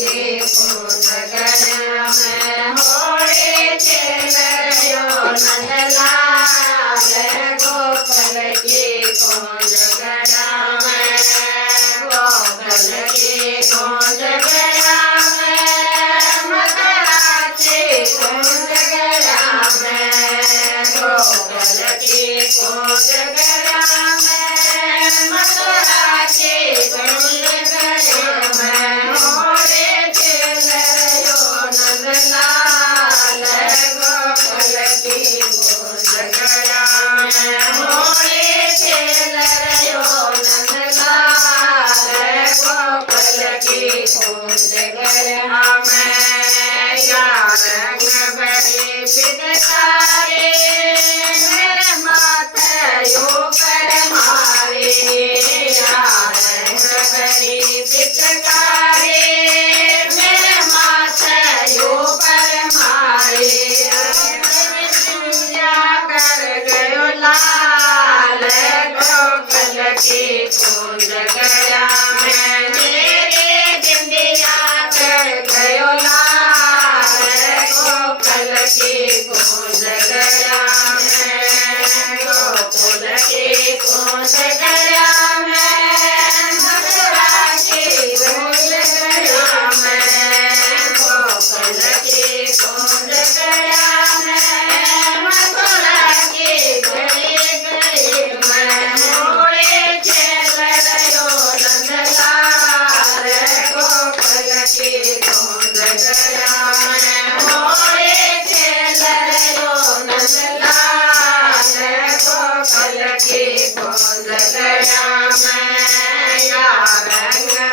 की कूद गया में होली खेलयो नंदलाल गोकुल की कूद गया में गोकुल की कूद गया में मथुरा की कूद गया में गोकुल की कूद गया में मथुरा की कूद गया में होली खेलयो नंदलाल गोकुल की कूद गया में होली खेलयो नंदलाल गोकुल की कूद गया में यार बड़ी पिचकारी मेरे माथे ऊपर मारी यार बड़ी पिचकारी मेरे माथे ऊपर मारी पूजा कर गयो लाल गोकुल की कूद गया मैं मेरे बिंदिया कर गयो लाल गोकुल की कूद गया मैं गोकुल की कूद गया मैं मथुरा की कूद गया मैं गोकुल की कूद गया मैं मथुरा की गई मैं होली खेलयो नंदलाल गोकुल की कूद गया मैं होली खेलयो नंदलाल गोकुल की कूद गया मैं यार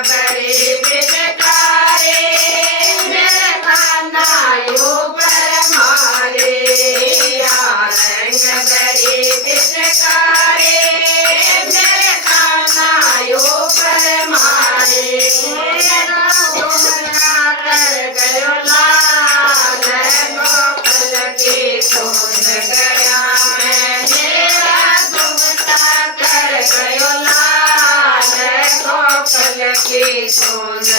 बड़ी पिचकारी मेरे कान्हा ऊपर मारे यार बड़ी पिचकारी मेरे कान्हा ऊपर मारे कर गयो लाल गोकुल की कूद गया मैं मेरा घुमता कर गयो लाल गोकुल की कूद